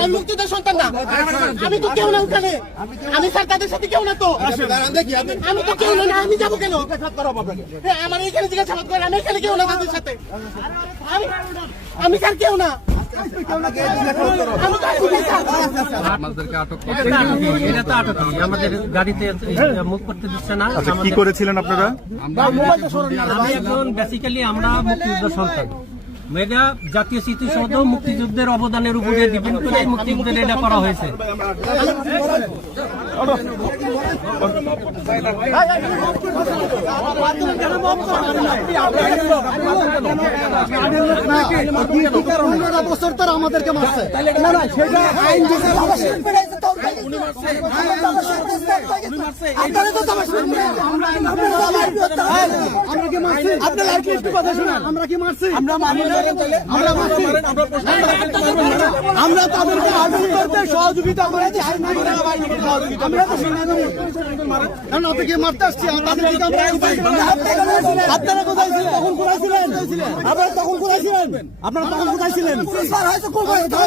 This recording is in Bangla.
আমি মুক্তিযোদ্ধার সন্তান না। আমি তো কেউ না ওখানে। আমি স্যার তাদের সাথে কেউ না তো। আমি তো কেউ না আমি যাব কেন? হ্যাঁ, আমার এখানে জিজ্ঞাসাবাদ করে আমি এখানে কেউ না তাদের সাথে। আমি- আমি স্যার কেউ না। আমি তো আসিনি, স্যার। আমাদেরকে আটক করতে এটা তো আটক নেই। আমাদের গাড়িতে মুখ করতে দিচ্ছে না। আচ্ছা কি করেছিলেন আপনারা? আমি এখন বেসিক্যালি আমরা মুক্তিযুদ্ধ সন্তান। মেগা জাতীয় স্মৃতিসৌধ মুক্তিযুদ্ধের অবদানের উপরে ডিপেন্ড করে মুক্তিযুদ্ধের এটা করা হয়েছে। আমাদেরকে মারছে তামাশা করছেন। আমরা কি মারছি? আপনার লাইফ একটু কথা শুনুন আমরা কি মারছি। আমরা মারি আমরা মারছি। আমরা তাদেরকে আর্মি করতে সহযোগিতা করেছি। আমরা তো সেনাবাহিনী কারণ আপনাকে মারতে আসছি। তাদেরকে আমরা আপনারা কোথায় ছিলেন? তখন কোথায় ছিলেন? আপনারা তখন কোথায় ছিলেন? আপনারা তখন কোথায় ছিলেন?